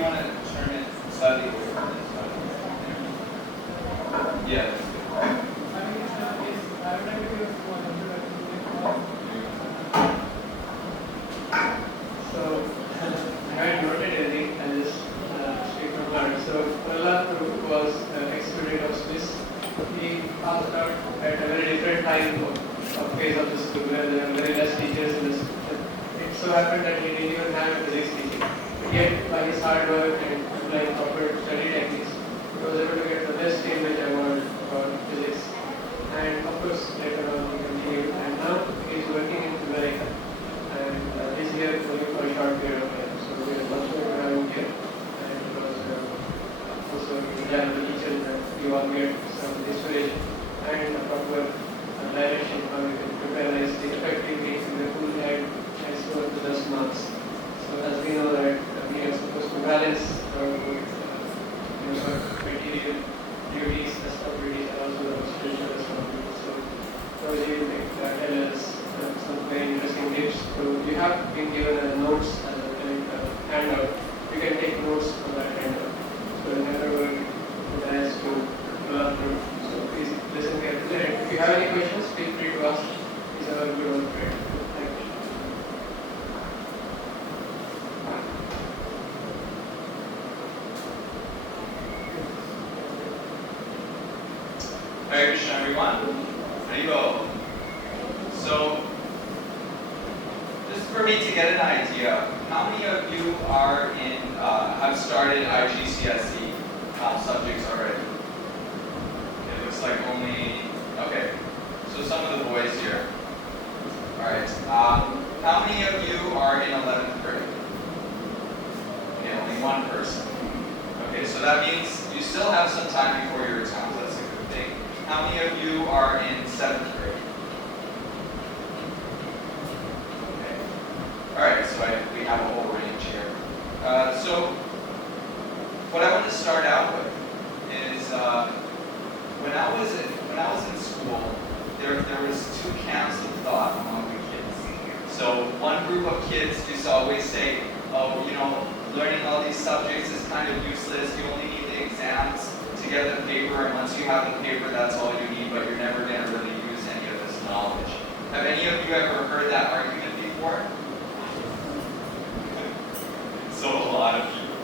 you want to turn it slightly away from it? Yeah. So, I had noted everything and just straight from heart. So, Pralad was ex-student of SMIS. He passed out at a very different time of phase of the school where there were very less teachers in the school. It so happened that he didn't even have physics teaching. But yet, by his hard work and applying proper study techniques, he was able to get the best Cambridge award for physics. And of course, later on he continued. And now he is working in America. And he's here only for a short period of time. So we are much more to have him here. And because also glad of the teachers that you all get some inspiration and a proper direction how you can prepare nicely, effectively in the cool head and score to the marks. So as we know that we are supposed to balance our material duties, responsibilities, and also the spiritual responsibilities. So those you tell us some very interesting tips. So you have been given notes as a handout. You can take notes from that handout. So whenever we ask to learn through. So please listen carefully. And if you have any questions, feel free to ask. These are good old friends. Thank you. Hare Krishna, everyone. Haribo. So, just for me to get an idea, how many of you are in have started IGCSE subjects already? It looks like only, okay. So some of the boys here. All right. How many of you are in 11th grade? Okay, only one person. Okay, so that means you still have some time before your exams. That's a good thing. How many of you are in 7th grade? Okay. All right, so we have a whole range here. So what I want to start out with is when I was in school, there was two camps of thought among the kids. So one group of kids used to always say, oh, you know, learning all these subjects is kind of useless. You only need the exams to get the paper, and once you have the paper, that's all you need, but you're never going to really use any of this knowledge. Have any of you ever heard that argument before? So a lot of people.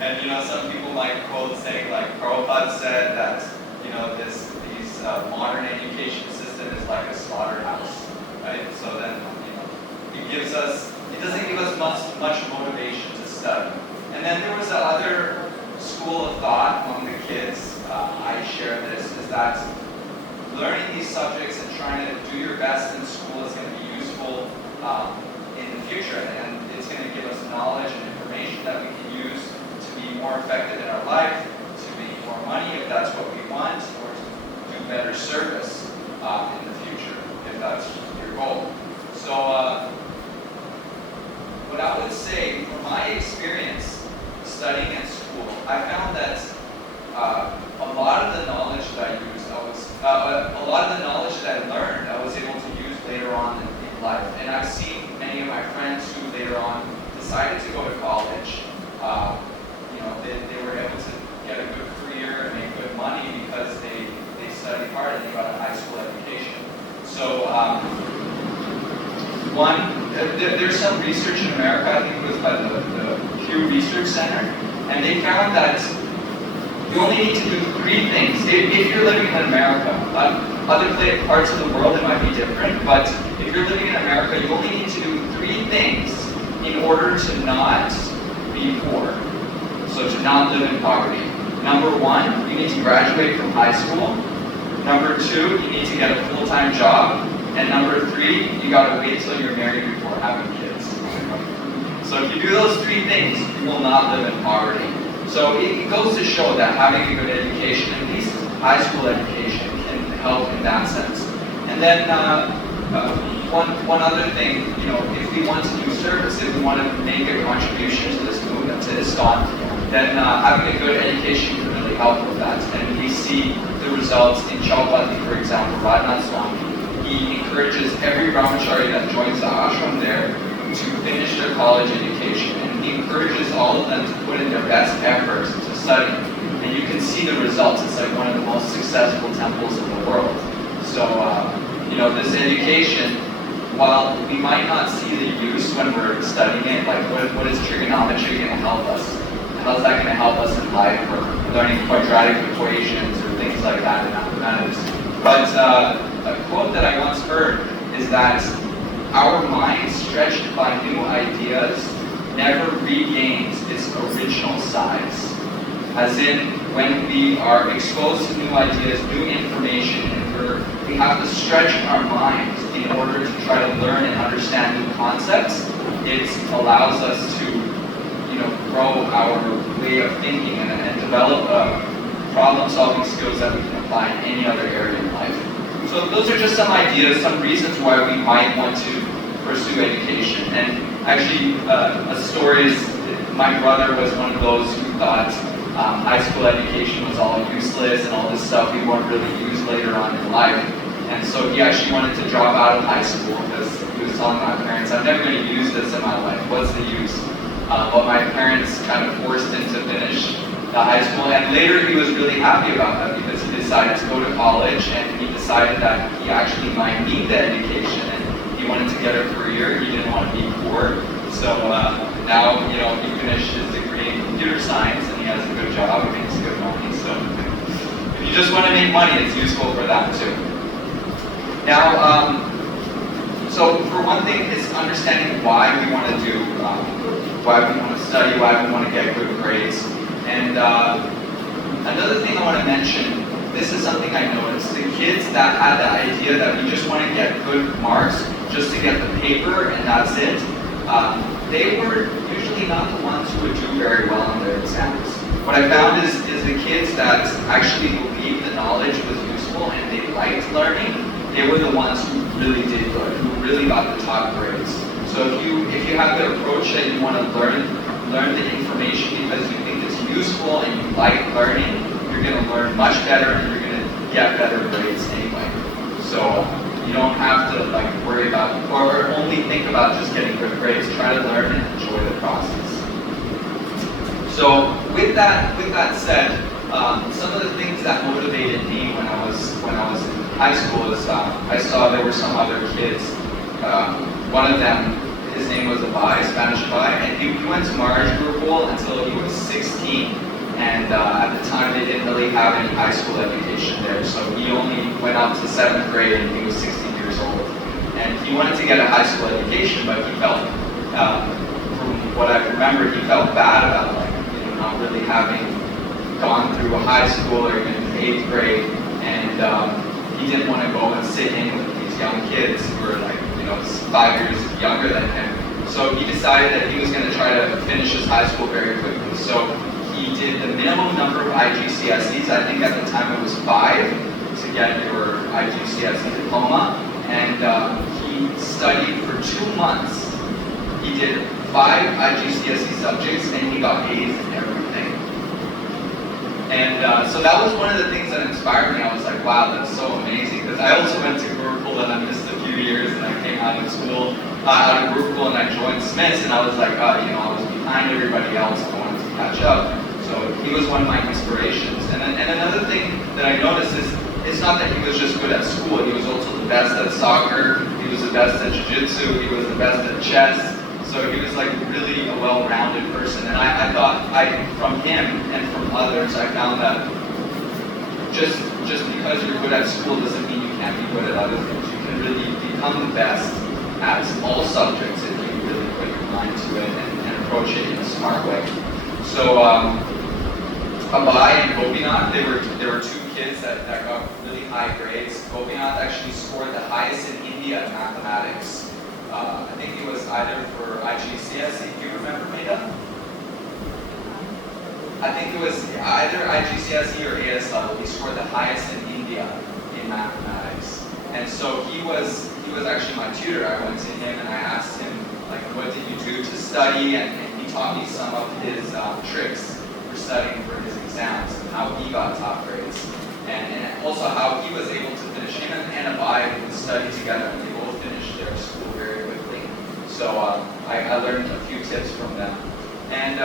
And you know, some people might quote saying like Prabhupada said that, you know, these modern education system is like a slaughterhouse, right? So then, you know, it doesn't give us much motivation to study. And then there was another school of thought among the kids, I share this, is that learning these subjects and trying to do your best in school is going to be useful in the future, and it's going to give us knowledge and information that we can use to be more effective in our life, to make more money if that's what we want, or to do better service in the future if that's your goal. So what I would say from my experience studying at school, I found that a lot of the knowledge that I used, a lot of the knowledge that I learned, I was able to use later on in life. And I've seen many of my friends who later on decided to go to college. You know, they were able to get a good career and make good money because they studied hard and they got a high school education. So there's some research in America, I think it was by the Pew Research Center, and they found that you only need to do three things. If you're living in America, other parts of the world it might be different, but if you're living in America, you only need to do three things in order to not be poor. So to not live in poverty. Number one, you need to graduate from high school. Number two, you need to get a full-time job. And number three, you gotta wait till you're married before having kids. So if you do those three things, you will not live in poverty. So it goes to show that having a good education, at least high school education, can help in that sense. And then one other thing, you know, if we want to do service, if we want to make a contribution to this movement, to ISKCON, then having a good education can really help with that. And we see the results in Chaupati, for example, Radhanath Swami. He encourages every brahmachari that joins the ashram there to finish their college education. And he encourages all of them to put in their best efforts to study. And you can see the results. It's like one of the most successful temples in the world. So, this education, while we might not see the use when we're studying it, like what is trigonometry going to help us? How's that going to help us in life, or learning quadratic equations or things like that in mathematics? But a quote that I once heard is that our mind stretched by new ideas never regains its original size. As in, when we are exposed to new ideas, new information, and we have to stretch our minds in order to try to learn and understand new concepts, it allows us to grow our way of thinking and develop problem-solving skills that we can apply in any other area in life. So those are just some ideas, some reasons why we might want to pursue education. And actually, a story is, my brother was one of those who thought high school education was all useless and all this stuff we weren't really used later on in life. And so he actually wanted to drop out of high school because he was telling my parents, I'm never going to use this in my life. What's the use? But my parents kind of forced him to finish the high school, and later he was really happy about that because he decided to go to college, and he decided that he actually might need the education, and he wanted to get a career. He didn't want to be poor. So now, he finished his degree in computer science, and he has a good job, he makes good money. So if you just want to make money, it's useful for that too. Now, so for one thing, it's understanding why we want to do, why we want to study, why we want to get good grades. And another thing I want to mention, this is something I noticed. The kids that had the idea that we just want to get good marks just to get the paper and that's it, they were usually not the ones who would do very well on their exams. What I found is the kids that actually believed the knowledge was useful and they liked learning, they were the ones who really did good, who really got the top grades. So if you have the approach that you want to learn the information because you think it's useful and you like learning, you're going to learn much better and you're going to get better grades anyway. So you don't have to worry about or only think about just getting good grades. Try to learn and enjoy the process. So with that said, some of the things that motivated me when I was in high school is I saw there were some other kids. One of them, his name was Abai, Spanish Abai, and he went to Marge Gurukul until he was 16. And at the time, they didn't really have any high school education there, so he only went up to 7th grade and he was 16 years old. And he wanted to get a high school education, but he felt, from what I remember, he felt bad about not really having gone through a high school or even 8th grade, and he didn't want to go and sit in with these young kids who were 5 years younger than him. So he decided that he was going to try to finish his high school very quickly. So he did the minimum number of IGCSEs. I think at the time it was 5 to get your IGCSE diploma. And he studied for 2 months. He did 5 IGCSE subjects and he got A's in everything. And so that was one of the things that inspired me. I was like, wow, that's so amazing. Because I also went to Gurukul and I missed a few years and I came out of school, out of Gurukul, and I joined SMIS, and I was like, I was behind everybody else. I wanted to catch up. So he was one of my inspirations. And another thing that I noticed is it's not that he was just good at school. He was also the best at soccer. He was the best at jiu-jitsu. He was the best at chess. So he was really a well-rounded person. And I thought from him and from others, I found that just because you're good at school doesn't mean you can't be good at other things. You can really become the best at all subjects if you really put your mind to it and approach it in a smart way. So Abai and Gopinath, there were 2 kids that got really high grades. Gopinath actually scored the highest in India in mathematics. I think it was either for IGCSE. Do you remember, Maida? I think it was either IGCSE or AS level. He scored the highest in India in mathematics. And so he was actually my tutor. I went to him and I asked him, what did you do to study? And he taught me some of his tricks for studying for his exams and how he got top grades. And also how he was able to finish. Him and Abai would study together and they both finished their school very quickly. So I learned a few tips from them. And And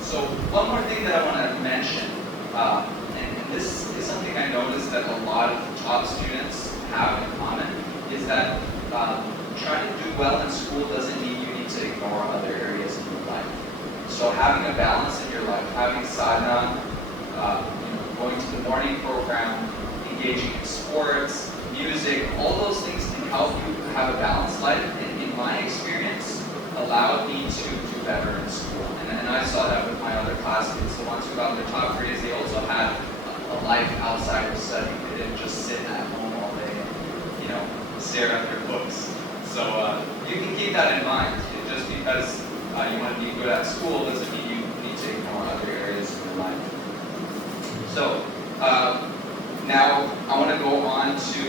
so one more thing that I want to mention, and this is something I noticed that a lot of top students have in common, is that trying to do well in school doesn't mean you need to ignore other areas in your life. So having a balance in your life, having sadhana, going to the morning program, engaging in sports, music, all those things can help you have a balanced life, and in my experience, allowed me to do better in school. And I saw that with my other classmates, the ones who got their top grades, they also had a life outside of studying. They didn't just sit at home all day and, stare at their books. So you can keep that in mind. Just because you want to be good at school doesn't mean you need to ignore other areas of your life. So now I want to go on to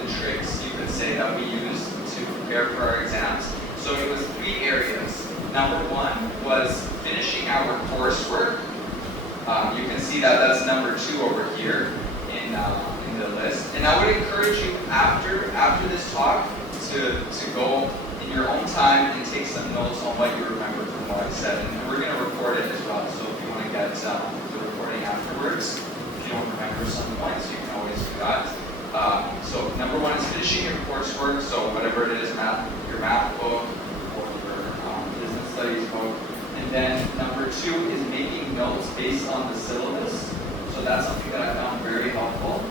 the tricks, you could say, that we use to prepare for our exams. So it was 3 areas. Number 1 was finishing our coursework. You can see that that's number 2 over here in the list. And I would encourage you after this talk to go in your own time and take some notes on what you remember from what I said. And we're going to record it as well. So if you want to get the recording afterwards, if you don't remember some points, you can always do that. So number 1 is finishing your coursework. So whatever it is, your math book or your business studies book. And then number 2 is making notes based on the syllabus. So that's something that I found very helpful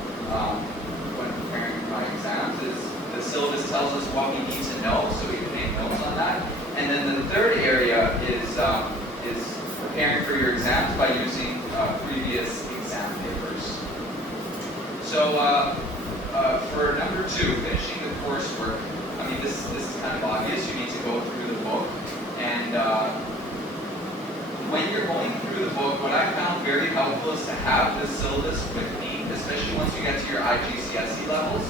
when preparing for my exams. Is the syllabus tells us what we need to know, so we can make notes on that. And then the third area is preparing for your exams by using previous exam papers. So for number 2, finishing the coursework, I mean, this is kind of obvious. You need to go through the book. And when you're going through the book, what I found very helpful is to have the syllabus with me, especially once you get to your IGCSE levels.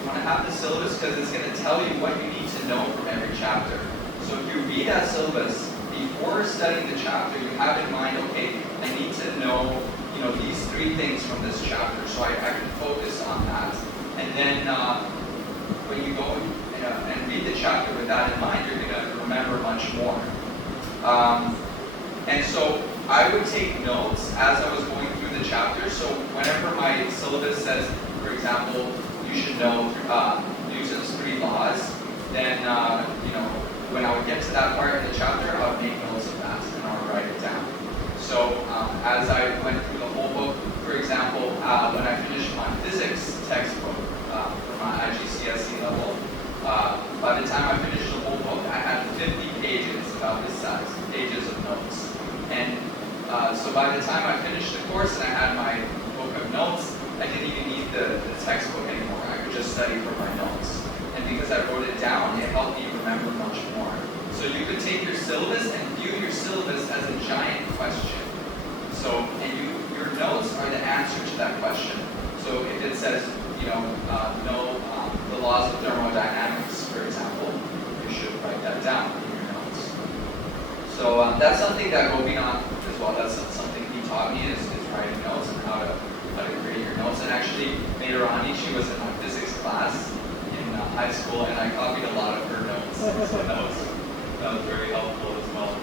You want to have the syllabus because it's going to tell you what you need to know from every chapter. So if you read that syllabus, before studying the chapter, you have in mind, okay, I need to know, these 3 things from this chapter, so I can focus on that. And then when you go and read the chapter with that in mind, you're going to remember much more. And so I would take notes as I was going through the chapter. So whenever my syllabus says, for example, you should know Newton's 3 laws, then when I would get to that part of the chapter, I would make notes of that and I would write it down. So as I went through the whole book, for example, when I finished my physics textbook for my IGCSE level, by the time I finished the whole book, I had 50 pages, about this size, pages of notes. And so by the time I finished the course and I had my book of notes, I didn't even need the textbook anymore. I could just study from my notes. And because I wrote it down, it helped me remember much more. So you could take your syllabus and view your syllabus as a giant question. So, and your notes are the answer to that question. So if it says, know the laws of thermodynamics, for example, you should write that down in your notes. So that's something that Gopinath as well, that's something he taught me is writing notes and how to create your notes. And actually, Mayorani, she was in my physics class in high school, and I copied a lot of her notes. So that was very helpful as well.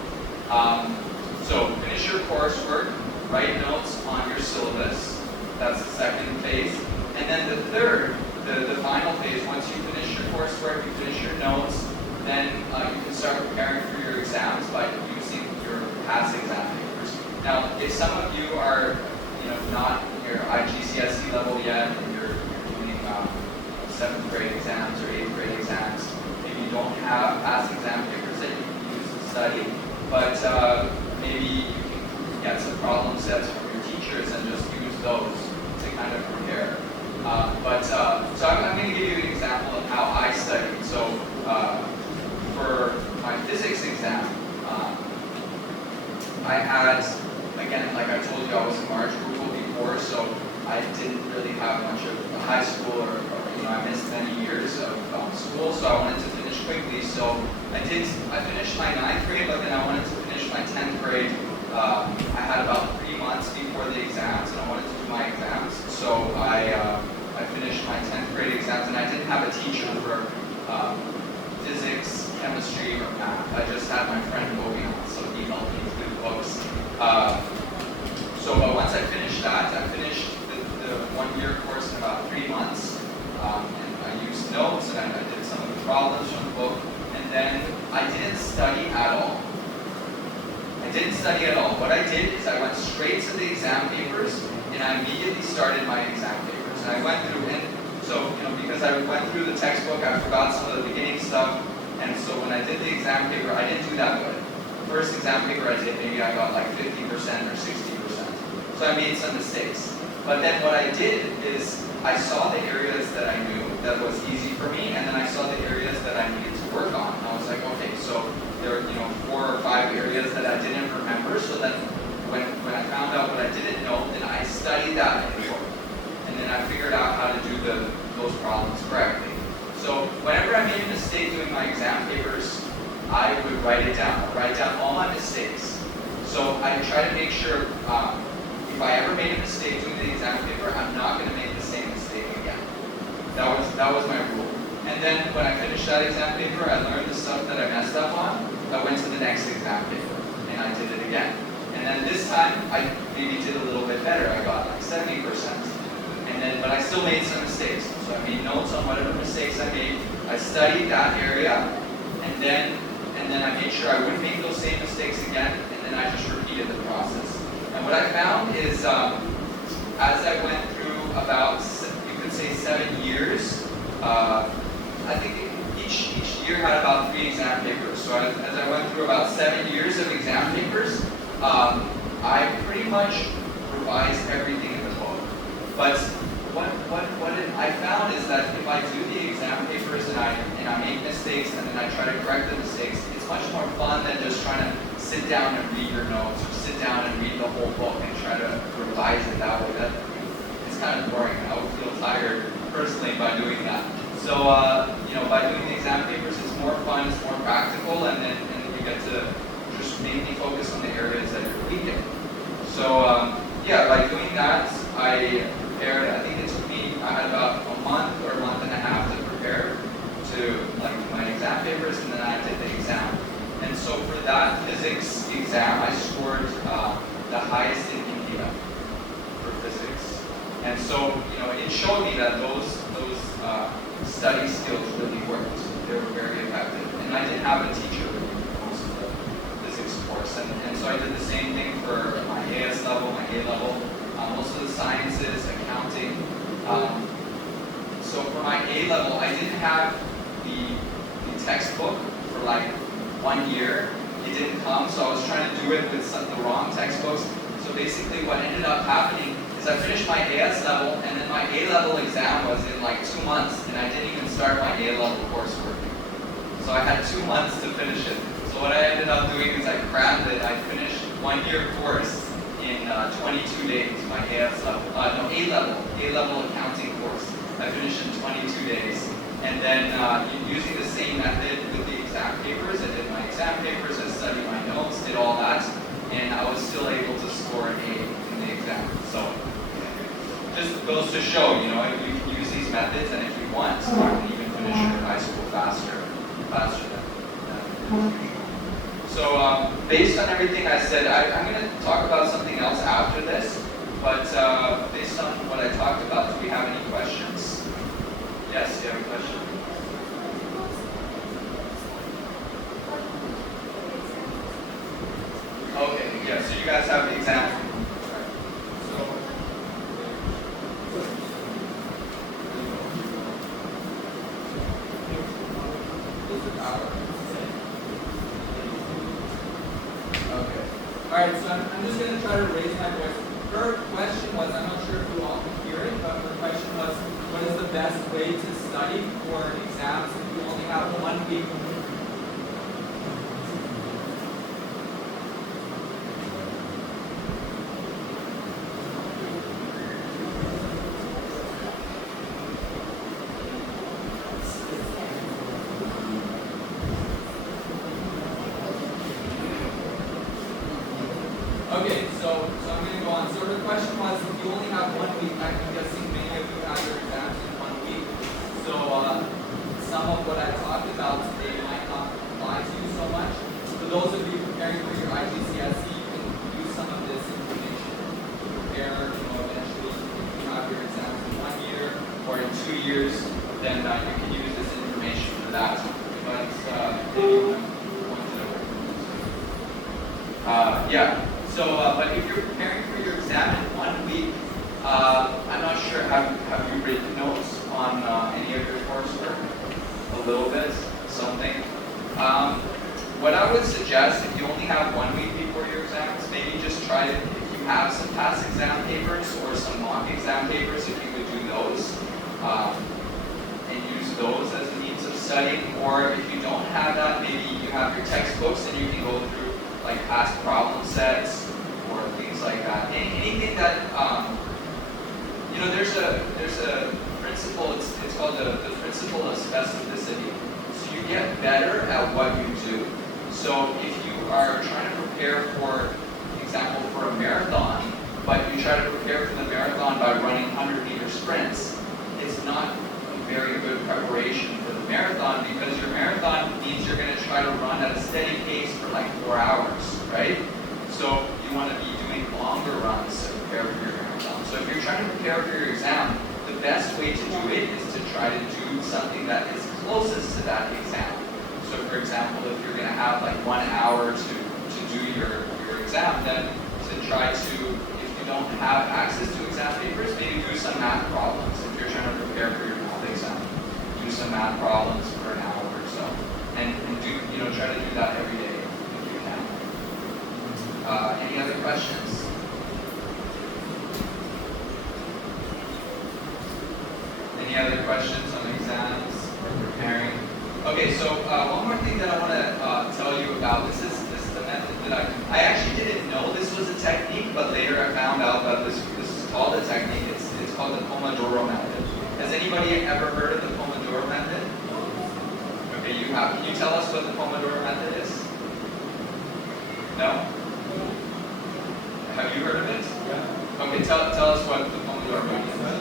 So finish your coursework, write notes on your syllabus. That's the second phase. And then the third, the final phase, once you finish your coursework, you finish your notes, then you can start preparing for your exams by using your past exam papers. Now, if some of you are not in your IGCSE level yet, and you're doing 7th grade exams or 8th grade exams, maybe you don't have past exam papers that you can use to study, but maybe you can get some problem sets from your teachers and just use those to kind of prepare. So I'm going to give you an example of how I studied. So for my physics exam, I had, again, like I told you, I was in March Google before, so I didn't really have much of high school or I missed many years of school, so I wanted to finish quickly. So I finished my 9th grade, but then I wanted to finish my 10th grade. I had about 3 months before the exams, and I wanted to do my exams. So I finished my 10th grade exams, and I didn't have a teacher for physics, chemistry, or math. I just had my friend Gopinath, so he helped study at all. What I did is I went straight to the exam papers, and I immediately started my exam papers. And I went through, and so, because I went through the textbook, I forgot some of the beginning stuff, and so when I did the exam paper, I didn't do that good. The first exam paper I did, maybe I got like 50% or 60%. So I made some mistakes. But then what I did is I saw the areas that I knew that was easy for me, and then I saw the areas that I needed to work on. And I was like, okay, so there are 4 or 5 areas that I didn't remember, so then when I found out what I didn't know, then I studied that in the book. And then I figured out how to do those problems correctly. So whenever I made a mistake doing my exam papers, I would write it down. I'd write down all my mistakes. So I try to make sure if I ever made a mistake doing the exam paper, I'm not going to make the same mistake again. That was my rule. And then when I finished that exam paper, I learned the stuff that I messed up on. I went to the next exam paper, and I did it again. And then this time, I maybe did a little bit better. I got like 70%. But I still made some mistakes. So I made notes on whatever mistakes I made. I studied that area, and then I made sure I wouldn't make those same mistakes again, and then I just repeated the process. And what I found is, as I went through about, you could say 7 years, I think each year had about 3 exam papers. So as I went through about 7 years of exam papers, I pretty much revised everything in the book. But what I found is that if I do the exam papers and I make mistakes and then I try to correct the mistakes, it's much more fun than just trying to sit down and read your notes or sit down and read the whole book and try to revise it that way. It's kind of boring. I would feel tired personally by doing that. So by doing the exam papers, it's more fun, it's more practical, and then you get to just mainly focus on the areas that you're weak in. So by doing that, I prepared. I think it took me, I had about a month or a month and a half to prepare to do my exam papers, and then I did the exam. And so for that physics exam, I scored the highest in India for physics. And so it showed me that those study skills really worked. They were very effective. And I didn't have a teacher for most of the physics course. And so I did the same thing for my AS level, my A level, most of the sciences, accounting. So for my A level, I didn't have the textbook for like 1 year. It didn't come, so I was trying to do it with the wrong textbooks. So basically what ended up happening is I finished my AS level, and then my A level exam was in like 2 months, and I didn't even start my A level coursework. So I had 2 months to finish it. So what I ended up doing is I crammed it. I finished 1 year course in 22 days, my AS level, A level accounting course. I finished in 22 days. And then using the same method with the exam papers, I did my exam papers, I studied my notes, did all that, and I was still able to score an A in the exam. So just goes to show, if you can use these methods, and if you want, you can even finish your high school faster than So based on everything I said, I'm going to talk about something else after this, but based on what I talked about, do we have any questions? Yes, you have a question? Okay, yeah, so you guys have the example. Alright, so I'm just going to try to raise my voice. Her question was, I'm not sure if you all can hear it, but her question was, what is the best way to study for exams if you only have 1 week? Okay, so I'm going to go on. So her question was, if you only have 1 week, I'm guessing many of you have your exams in 1 week. So some of what I talked about today might not apply to you so much. For those of you preparing for your IGCSE, you can use some of this information to prepare, eventually if you have your exams in 1 year or in 2 years, then you can use this information for that. But anyone want to know? Yeah. So, but if you're preparing for your exam in 1 week, I'm not sure, have you written notes on any of your coursework? A little bit, something. What I would suggest, if you only have 1 week before your exams, maybe just try to, if you have some past exam papers or some mock exam papers, if you could do those, and use those as a means of studying. Or if you don't have that, maybe you have your textbooks and you can go through like past problem sets or things like that. Anything that, you know, there's a principle, it's called the principle of specificity. So you get better at what you do. So if you are trying to prepare for example, for a marathon, but you try to prepare for the marathon by running 100-meter sprints, it's not a very good preparation for the marathon, because your marathon means you're going to try to run at a steady pace for like 4 hours, right? So you want to be doing longer runs to prepare for your marathon. So if you're trying to prepare for your exam, the best way to do it is to try to do something that is closest to that exam. So for example, if you're going to have like 1 hour to do your exam, then to try to, if you don't have access to exam papers, maybe do some math problems. If you're trying to prepare for your math exam, do some math problems for an hour or so. And do, you know, try to do that every day if you can. Any other questions? Any other questions on exams or preparing? Okay, so one more thing that I want to tell you about. This is the method that I actually didn't know this was a technique, but later I found out that this is called a technique. It's called the Pomodoro method. Has anybody ever heard of the Pomodoro method? Okay, you have. Can you tell us what the Pomodoro method is? No? Have you heard of it? Yeah. Okay, tell us what the Pomodoro method is.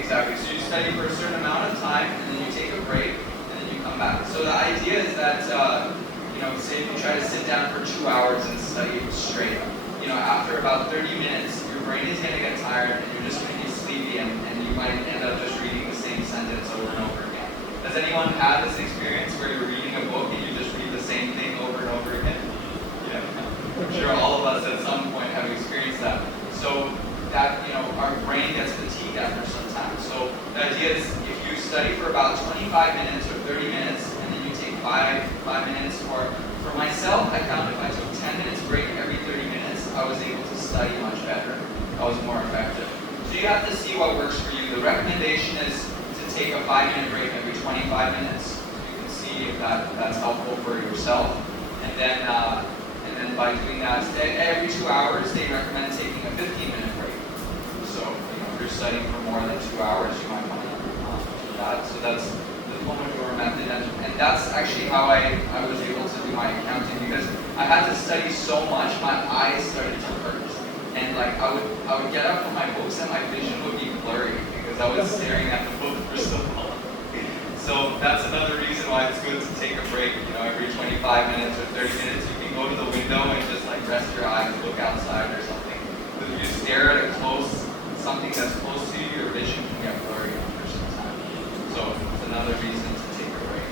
Exactly. So you study for a certain amount of time, and then you take a break, and then you come back. So the idea is that, you know, say if you try to sit down for 2 hours and study straight, you know, after about 30 minutes, your brain is going to get tired, and you're just going to be sleepy, and you might end up just reading the same sentence over and over again. Has anyone had this experience where you're reading a book and you just read the same thing over and over again? Yeah. I'm sure all of us at some point have experienced that. So that, you know, our brain gets fatigued after some time. So the idea is if you study for about 25 minutes or 30 minutes, and then you take five minutes, or for myself, I found if I took 10 minutes break every 30 minutes, I was able to study much better. I was more effective. So you have to see what works for you. The recommendation is to take a 5-minute break every 25 minutes. You can see if that's helpful for yourself. And then by doing that, every 2 hours, they recommend taking a 15-minute break. So, you know, if you're studying for more than 2 hours, you might want to do that. So that's the Pomodoro method, and that's actually how I was able to do my accounting, because I had to study so much, my eyes started to hurt, and like I would get up from my books and my vision would be blurry because I was staring at the book for so long. So that's another reason why it's good to take a break. You know, every 25 minutes or 30 minutes, you can go to the window and just like rest your eyes, look outside or something. Because if you stare at something that's close to you, your vision can get blurry after some time. So it's another reason to take a break.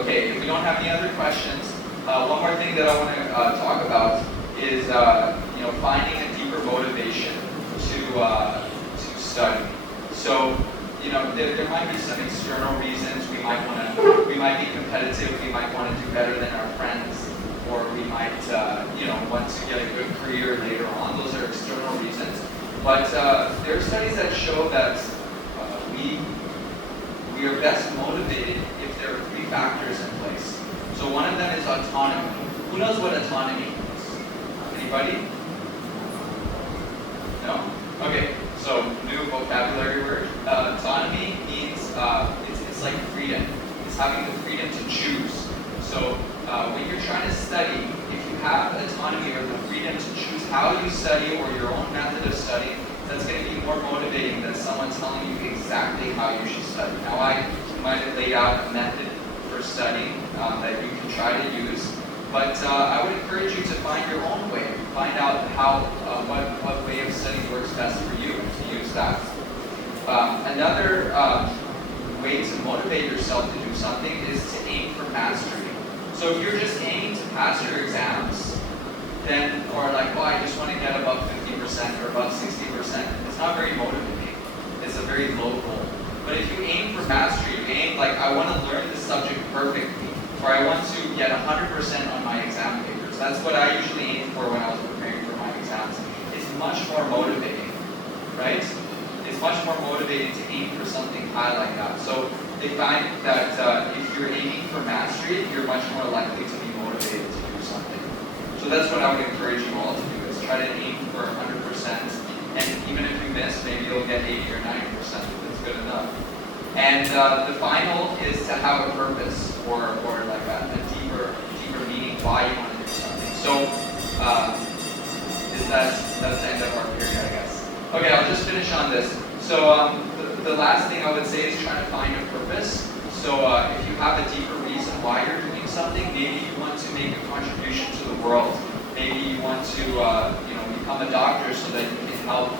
Okay, if we don't have any other questions, one more thing that I want to talk about is you know, finding a deeper motivation to study. So, you know, there might be some external reasons. We might be competitive. We might want to do better than our friends, or we might, you know, want to get a good career later on. Those are external reasons. But there are studies that show that we are best motivated if there are 3 factors in place. So one of them is autonomy. Who knows what autonomy is? Anybody? No? Okay. So, new vocabulary word. Autonomy means it's like freedom. It's having the freedom to choose. So, when you're trying to study, if you have autonomy or the freedom to choose how you study or your own method of studying, that's going to be more motivating than someone telling you exactly how you should study. Now, I might have laid out a method for studying that you can try to use, but I would encourage you to find your own way. Find out what way of studying works best for you and to use that. Another way to motivate yourself to do something is to aim for mastery. So if you're just aiming to pass your exams, then, or like, oh, I just want to get above 50% or above 60%, it's not very motivating. It's a very low goal. But if you aim for mastery, you aim like, I want to learn this subject perfectly, or I want to get 100% on my exam papers. That's what I usually aim for when I was preparing for my exams. It's much more motivating, right? It's much more motivating to aim for something high like that. So they find that if you're aiming for mastery, you're much more likely to be motivated to do something. So that's what I would encourage you all to do, is try to aim for 100%. And even if you miss, maybe you'll get 80 or 90% if it's good enough. And the final is to have a purpose or like a deeper meaning why you want to do something. So that's the end of our period, I guess. Okay, I'll just finish on this. So the last thing I would say is trying to find a purpose. So if you have a deeper reason why you're doing something, maybe you want to make a contribution to the world. Maybe you want to become a doctor so that you can help,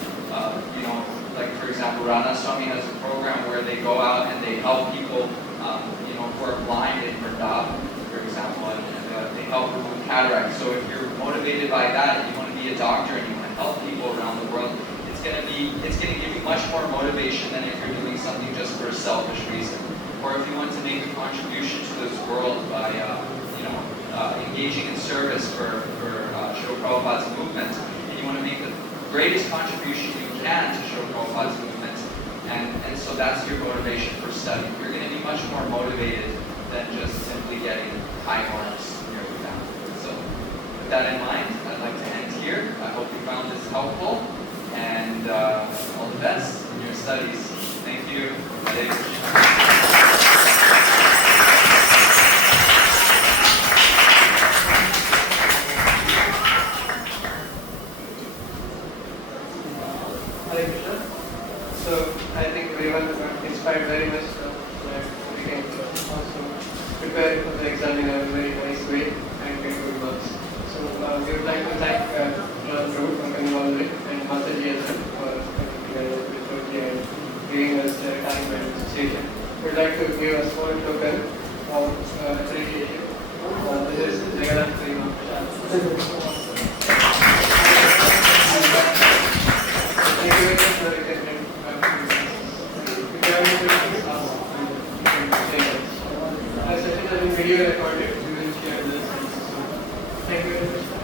like for example, Rana Swami has a program where they go out and they help people, who are blind in Punjab, for example, and they help remove cataracts. So if you're motivated by that, and you want to be a doctor and you want to help people around the world, it's going to give you much more motivation than if you're doing something just for a selfish reason. Or if you want to make a contribution to this world by, engaging in service for Srila Prabhupada's movement, and you want to make the greatest contribution you can to Srila Prabhupada's movement, and so that's your motivation for study. You're going to be much more motivated than just simply getting high marks in your exam. So with that in mind, I'd like to end here. I hope you found this helpful, and all the best in your studies. Thank you. Hare Krishna. Hare Krishna. So I think everyone got inspired very much that we can also prepare for the exam in a very nice way and get good marks. So we would like to thank Prabhu for coming all the way and Mataji as well for coming together with Jyoti and giving us their time and association. We would like to give a small token of appreciation. This is Jagannath Prima. Thank you very much for the commitment. If you have any questions, ask. You can say it. As session has been video recorded, we will share this. Thank you very much.